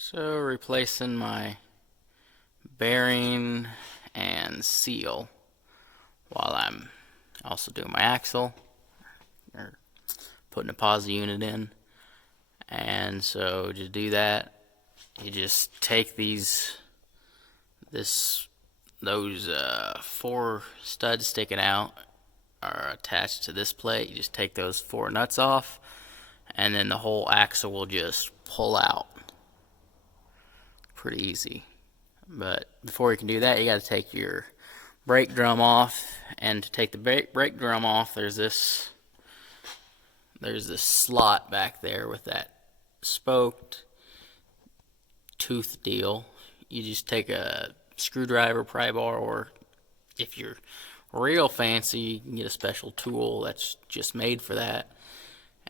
So replacing my bearing and seal while I'm also doing my axle or putting a posi unit in. And so to do that, you just take those 4 studs sticking out are attached to this plate. You just take those 4 nuts off, and then the whole axle will just pull out. Pretty easy. But before you can do that, you got to take your brake drum off. And to take the brake drum off, there's this slot back there with that spoked tooth deal. You just take a screwdriver, pry bar, or if you're real fancy, you can get a special tool that's just made for that.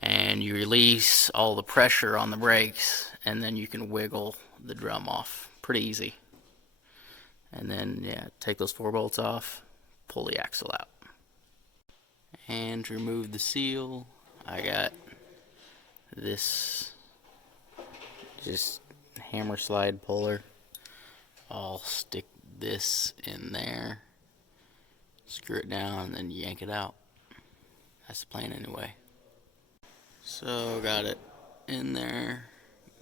And you release all the pressure on the brakes, and then you can wiggle the drum off. Pretty easy. And then, yeah, take those 4 bolts off, pull the axle out. And to remove the seal, I got this just hammer slide puller. I'll stick this in there, screw it down, and then yank it out. That's the plan anyway. So got it in there,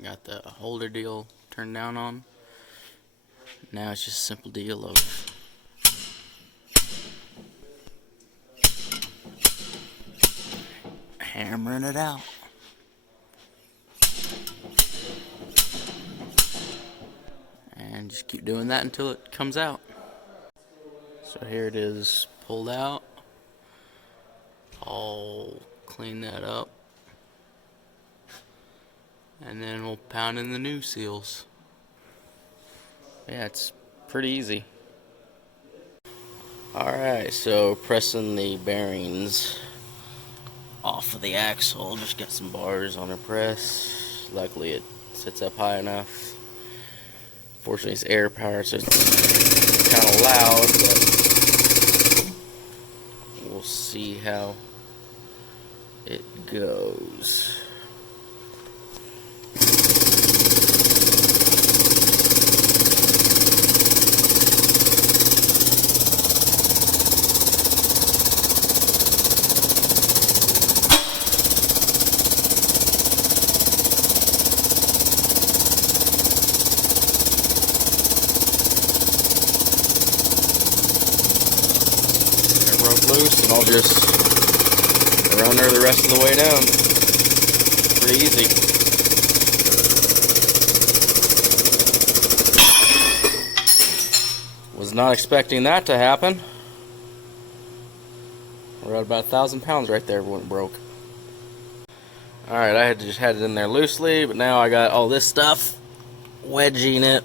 got the holder deal turned down on. Now it's just a simple deal of hammering it out. And just keep doing that until it comes out. So here it is pulled out. I'll clean that up, and then we'll pound in the new seals. Yeah, it's pretty easy. Alright, so pressing the bearings off of the axle. Just got some bars on the press. Luckily it sits up high enough. Fortunately it's air powered, so it's kind of loud, but we'll see how it goes. Broke loose, and I'll just run her the rest of the way down. Pretty easy. Was not expecting that to happen. We're at about 1,000 pounds right there when it broke. Alright, I had just had it in there loosely, but now I got all this stuff wedging it,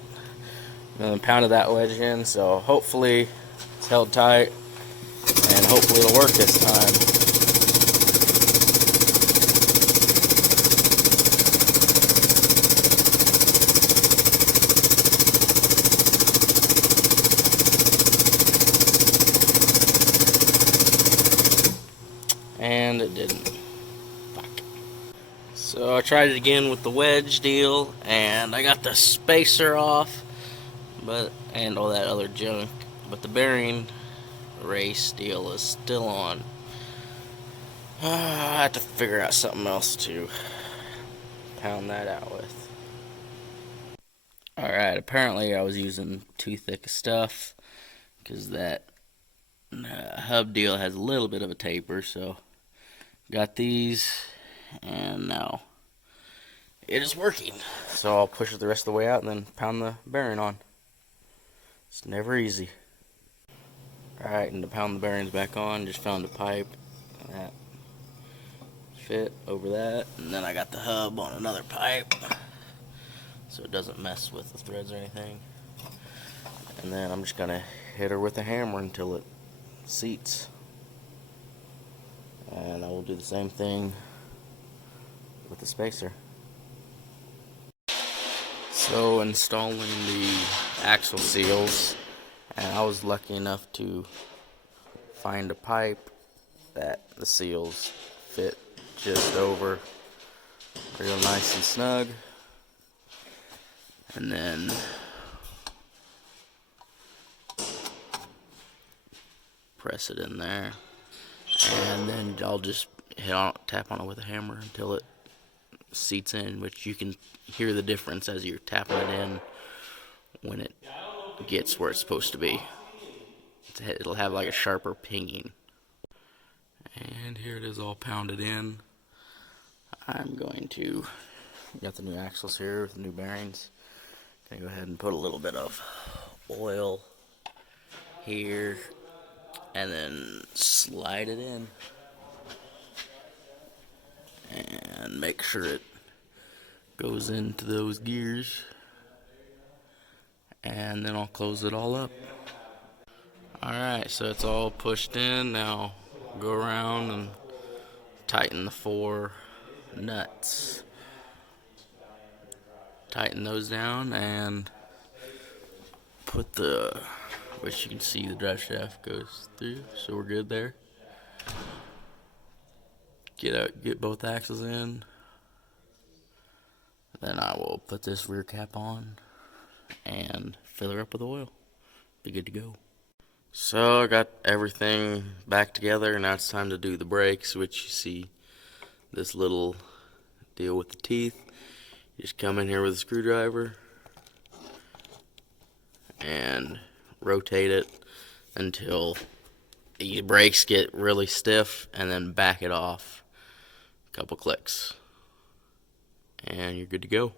and then pounded that wedge in, so hopefully it's held tight. And hopefully it'll work this time. And it didn't. Fuck. So I tried it again with the wedge deal, and I got the spacer off, and all that other junk, but the bearing race deal is still on. I have to figure out something else to pound that out with. Alright, apparently I was using too thick of stuff, because that hub deal has a little bit of a taper, so got these, and now it is working. So I'll push it the rest of the way out and then pound the bearing on. It's never easy. Alright, and to pound the bearings back on, just found a pipe that fit over that, and then I got the hub on another pipe so it doesn't mess with the threads or anything. And then I'm just gonna hit her with a hammer until it seats, and I will do the same thing with the spacer. So installing the axle seals, and I was lucky enough to find a pipe that the seals fit just over real nice and snug. and then press it in there, and then I'll just tap on it with a hammer until it seats in, which you can hear the difference as you're tapping it in when it gets where it's supposed to be. It'll have like a sharper pinging. And here it is all pounded in. I'm going to, got the new axles here with the new bearings. Gonna go ahead and put a little bit of oil here and then slide it in and make sure it goes into those gears, and then I'll close it all up. Alright, so it's all pushed in. Now go around and tighten the 4 nuts. Tighten those down and put the, which you can see the drive shaft goes through, so we're good there. Get both axles in. Then I will put this rear cap on and fill her up with oil. Be good to go. So I got everything back together, and now it's time to do the brakes, which you see this little deal with the teeth. You just come in here with a screwdriver and rotate it until the brakes get really stiff, and then back it off a couple clicks, and you're good to go.